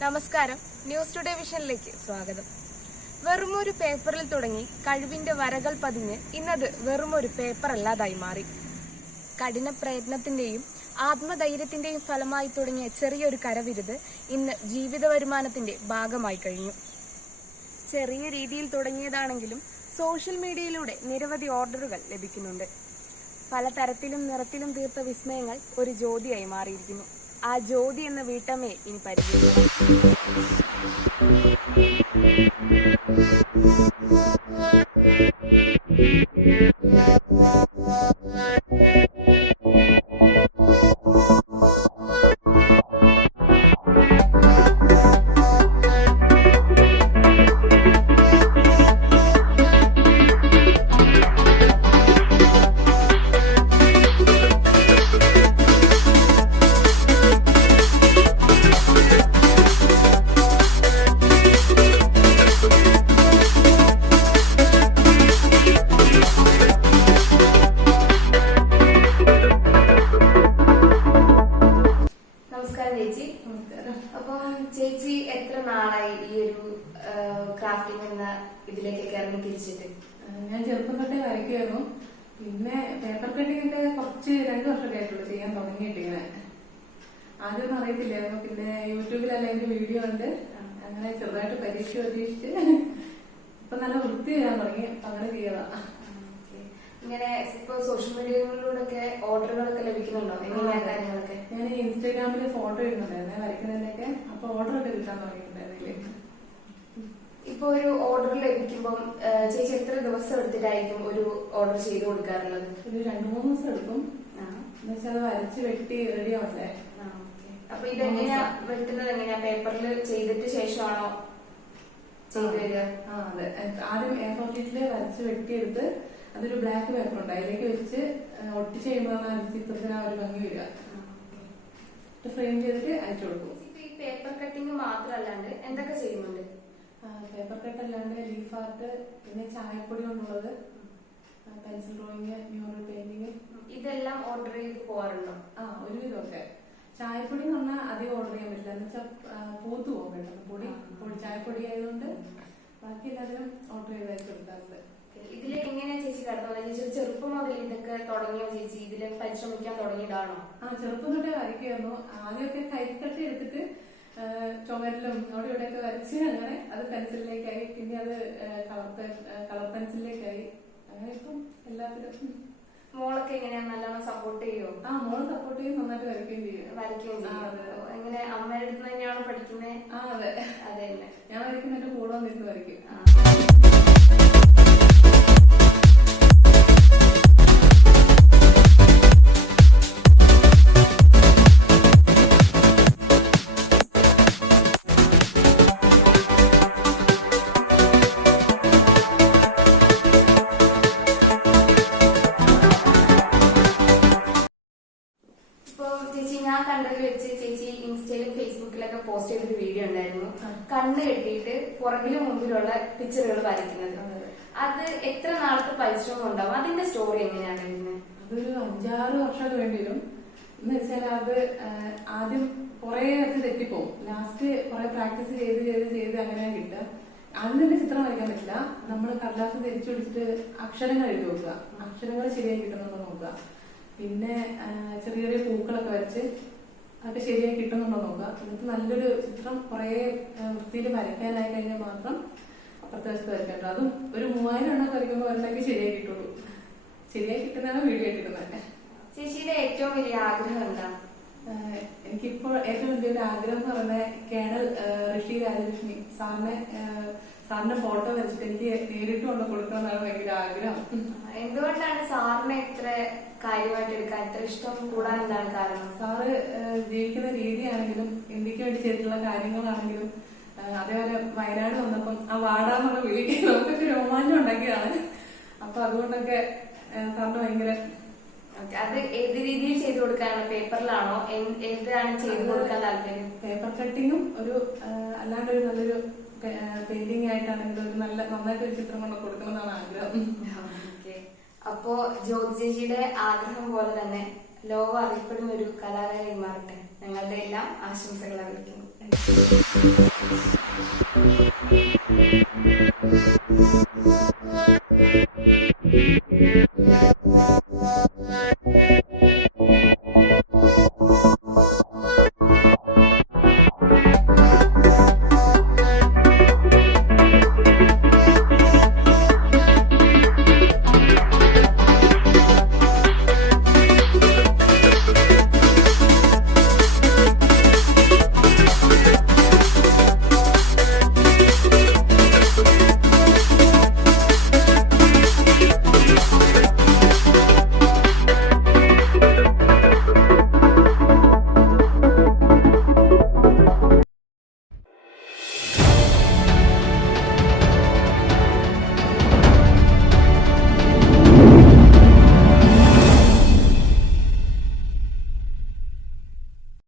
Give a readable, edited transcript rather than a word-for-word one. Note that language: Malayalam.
നമസ്കാരം, ന്യൂസ് ടുഡേ വിഷനിലേക്ക് സ്വാഗതം. വെറുമൊരു പേപ്പറിൽ തുടങ്ങി കഴിവിന്റെ വരകൾ പതിഞ്ഞ് ഇന്നത് വെറുമൊരു പേപ്പർ അല്ലാതായി മാറി. കഠിന പ്രയത്നത്തിന്റെയും ആത്മധൈര്യത്തിന്റെയും ഫലമായി തുടങ്ങിയ ചെറിയൊരു കരവിരുത് ഇന്ന് ജീവിത വരുമാനത്തിന്റെ ഭാഗമായി കഴിഞ്ഞു. ചെറിയ രീതിയിൽ തുടങ്ങിയതാണെങ്കിലും സോഷ്യൽ മീഡിയയിലൂടെ നിരവധി ഓർഡറുകൾ ലഭിക്കുന്നുണ്ട്. പലതരത്തിലും നിറത്തിലും തീർത്ത വിസ്മയങ്ങൾ ഒരു ജ്യോതിയായി മാറിയിരിക്കുന്നു. ആ ജ്യോതി എന്ന വീട്ടമ്മയെ ഇനി പരിചയപ്പെടാം. ചേച്ചി എത്ര നാളായി ഈ ഒരു ക്രാഫ്റ്റിംഗ് എന്ന ഇതിലേക്കൊക്കെ ഇറങ്ങി തിരിച്ചിട്ട്? ഞാൻ ചെറുപ്പം തൊട്ടേ വരയ്ക്കുമായിരുന്നു. പിന്നെ പേപ്പർ കട്ടിംഗ് ഒക്കെ കുറച്ച് 2 വർഷമൊക്കെ ആയിട്ടുള്ളൂ ചെയ്യാൻ തുടങ്ങിയിട്ട്. ഇങ്ങനെ ആദ്യമൊന്നും അറിയത്തില്ലായിരുന്നു. പിന്നെ യൂട്യൂബിലെല്ലാം എന്റെ വീഡിയോ ഉണ്ട്. അങ്ങനെ ചെറുതായിട്ട് പരീക്ഷിച്ച് ഇപ്പൊ നല്ല വൃത്തി ചെയ്യാൻ തുടങ്ങി. അങ്ങനെ ചെയ്യതാ. ഇങ്ങനെ ഇപ്പൊ സോഷ്യൽ മീഡിയകളിലൂടെ ഓർഡറുകളൊക്കെ ലഭിക്കുന്നുണ്ടോ? എങ്ങനെയാ കാര്യങ്ങളൊക്കെ? ഞാൻ ഇൻസ്റ്റാഗ്രാമില് ഫോട്ടോ ഇടുന്നുണ്ടായിരുന്നു വരയ്ക്കുന്നതിനൊക്കെ. അപ്പൊ ഓർഡറൊക്കെ കിട്ടാൻ തുടങ്ങിയിട്ടുണ്ടായിരുന്നില്ലേ. ഇപ്പൊ ഒരു ഓർഡർ ലഭിക്കുമ്പോൾ ചേച്ചി എത്ര ദിവസം എടുത്തിട്ടായിരിക്കും ഒരു ഓർഡർ ചെയ്ത് കൊടുക്കാറുള്ളത്? ഒരു 2-3 ദിവസം എടുക്കും. എന്നുവെച്ചാൽ അത് വരച്ച് വെട്ടി റെഡി ആവണ്ടേ. അപ്പൊ ഇതെങ്ങനെയാ വെട്ടുന്നത്? എങ്ങനെയാ പേപ്പറിൽ ചെയ്തിട്ട് ശേഷമാണോ ചെയ്തു തരിക? അതെ, ആദ്യം A4 ഷീറ്റില് വരച്ച് വെട്ടിയെടുത്ത് അതൊരു ബ്ലാക്ക് പേപ്പർ ഉണ്ട്, അതിലേക്ക് വെച്ച് ഒട്ടിച്ച് കഴിയുമ്പോഴാണ് ചിത്രത്തിന് ആ ഒരു ഭംഗി വരിക. ഫ്രെയിം ചെയ്തിട്ട് അയച്ചു കൊടുക്കും. ഈ പേപ്പർ കട്ടിങ് മാത്രമല്ലാണ്ട് എന്തൊക്കെ ചെയ്യുന്നുണ്ട്? പേപ്പർ കട്ട് അല്ലാണ്ട് ലീഫ് ആർട്ട്, പിന്നെ ചായപ്പൊടി കൊണ്ടുള്ളത്, പെൻസിൽ ഡ്രോയിങ്, മ്യൂറൽ പെയിന്റിങ്, ഇതെല്ലാം ഓർഡർ ചെയ്ത് പോകാറുണ്ടോ? ഒരുവിധമൊക്കെ. ചായപ്പൊടി എന്ന് പറഞ്ഞാൽ അധികം ഓർഡർ ചെയ്യാൻ പറ്റില്ല. എന്ന് വെച്ചാൽ പൂത്തു പോകും പെട്ടെന്ന്. പൊടി ചായപ്പൊടി ആയതുകൊണ്ട് ബാക്കി എല്ലാത്തിനും ഓർഡർ ചെയ്ത് അയച്ചു കൊടുക്കാറുണ്ട്. ഇതില് എങ്ങനെയാ ചേച്ചി കടന്നു? ചേച്ചി ചെറുപ്പം മുതൽ ഇതൊക്കെ തുടങ്ങിയോ? ചേച്ചി ഇതില് പരിശ്രമിക്കാൻ തുടങ്ങിയതാണോ? ചെറുപ്പം തൊട്ടേ വരയ്ക്കുമായിരുന്നു. ആദ്യമൊക്കെ കരിക്കട്ടി എടുത്തിട്ട് ചുമരിലും അവിടെ ഇവിടെയൊക്കെ വരച്ച് അങ്ങനെ അത് പെൻസിലിലേക്കായി. പിന്നെ അത് കളർ പെൻസിലിലേക്കായി. അങ്ങനെ ഇപ്പം എല്ലാത്തിലും. മോളൊക്കെ എങ്ങനെയാ? നല്ലോണം സപ്പോർട്ട് ചെയ്യോ? മോള് സപ്പോർട്ട് ചെയ്യും, നന്നായിട്ട് വരയ്ക്കുകയും ചെയ്യും. എങ്ങനെ അമ്മയുടെ അടുത്ത് തന്നെയാണോ പഠിക്കുന്നത്? അതെ അതെ. ഞാൻ വരയ്ക്കുന്നതിന്റെ കൂടെ വന്നിരുന്ന് വരയ്ക്കും. ഞാൻ കണ്ടതിൽ വെച്ച് ചേച്ചി ഇൻസ്റ്റയിലും ഫേസ്ബുക്കിലൊക്കെ പോസ്റ്റ് ചെയ്തൊരു വീഡിയോ ഉണ്ടായിരുന്നു. കണ്ണ് കെട്ടിയിട്ട് പുറകിലും മുമ്പിലുള്ള പിക്ചറുകൾ വരയ്ക്കുന്നത്. അത് എത്ര നാളത്തെ പരിശ്രമം ഉണ്ടാവും? അതിന്റെ സ്റ്റോറി എങ്ങനെയാണ് വരുന്നത്? അതൊരു 5-6 വർഷമൊക്കെ വേണ്ടി വരും. എന്ന് വെച്ചാൽ അത് ആദ്യം കുറെ വെച്ച് തെറ്റിപ്പോവും. ലാസ്റ്റ് കുറെ പ്രാക്ടീസ് ചെയ്ത് അങ്ങനെയാണ് കിട്ടുക. ആദ്യം തന്നെ ചിത്രം വരയ്ക്കാൻ പറ്റില്ല. നമ്മൾ കടലാസ് തിരിച്ചു പിടിച്ചിട്ട് അക്ഷരങ്ങൾ എഴുതി നോക്കുക. അക്ഷരങ്ങൾ ശരിയായി കിട്ടുന്നുണ്ടോ നോക്കുക. പിന്നെ ചെറിയ ചെറിയ പൂക്കളൊക്കെ വരച്ച് അതൊക്കെ ശരിയായി കിട്ടുന്നുണ്ടോ നോക്കുക. എന്നിട്ട് നല്ലൊരു ചിത്രം കുറെ വൃത്തിയിൽ വരയ്ക്കാനായി കഴിഞ്ഞാൽ മാത്രം അപ്പുറത്തെ വശത്ത് വരയ്ക്കാറുണ്ട്. അതും ഒരു 3000 എണ്ണം വരയ്ക്കുമ്പോൾ വരണമെങ്കിൽ ശരിയായി കിട്ടുള്ളൂ. ശരിയായി കിട്ടുന്നതാണ് വീഡിയോ കിട്ടുന്നത്. ചേച്ചിയുടെ ഏറ്റവും വലിയ ആഗ്രഹം എന്താ? എനിക്കിപ്പോൾ ഏറ്റവും വലിയൊരു ആഗ്രഹം എന്ന് പറയുന്നത് കേണൽ ഋഷി രാജലക്ഷ്മി സാറിന്റെ ഫോട്ടോ വരച്ചിട്ട് എനിക്ക് നേരിട്ട് കൊണ്ട് കൊടുക്കണം എന്നാണ് ഭയങ്കര ആഗ്രഹം. എന്തുകൊണ്ടാണ് സാറിനെ ഇത്ര കാര്യമായിട്ട് എടുക്കാൻ ഇത്ര ഇഷ്ടം കൂടാൻ എന്താണ് കാരണം? സാറ് ജീവിക്കുന്ന രീതിയാണെങ്കിലും ഇന്ത്യക്ക് വേണ്ടി ചെയ്തിട്ടുള്ള കാര്യങ്ങളാണെങ്കിലും അതേപോലെ വയനാട് വന്നപ്പം ആ വാടാന്നുള്ള വിളി നമുക്കൊക്കെ രോമാഞ്ചം ഉണ്ടാക്കിയതാണ്. അപ്പൊ അതുകൊണ്ടൊക്കെ സാറിന് ഭയങ്കര. അത് ഏത് രീതിയിൽ ചെയ്തു കൊടുക്കാനാണ്? പേപ്പറിലാണോ? ഏതാണ് ചെയ്തു കൊടുക്കാൻ താല്പര്യം? പേപ്പർ കട്ടിങ്ങും ഒരു അല്ലാണ്ട് ഒരു നല്ലൊരു പെയിന്റിംഗ് ആയിട്ടാണെങ്കിൽ ഒരു നന്നായിട്ട് ഒരു ചിത്രം കൊണ്ട് കൊടുക്കണമെന്നാണ് ആഗ്രഹം. അപ്പോ ജ്യോതി ചേച്ചിയുടെ ആഗ്രഹം പോലെ തന്നെ ലോകം അറിയപ്പെടുന്ന ഒരു കലാകാരി മാറട്ടെ. ഞങ്ങളുടെ എല്ലാം ആശംസകൾ അറിയിക്കുന്നു. Thank you.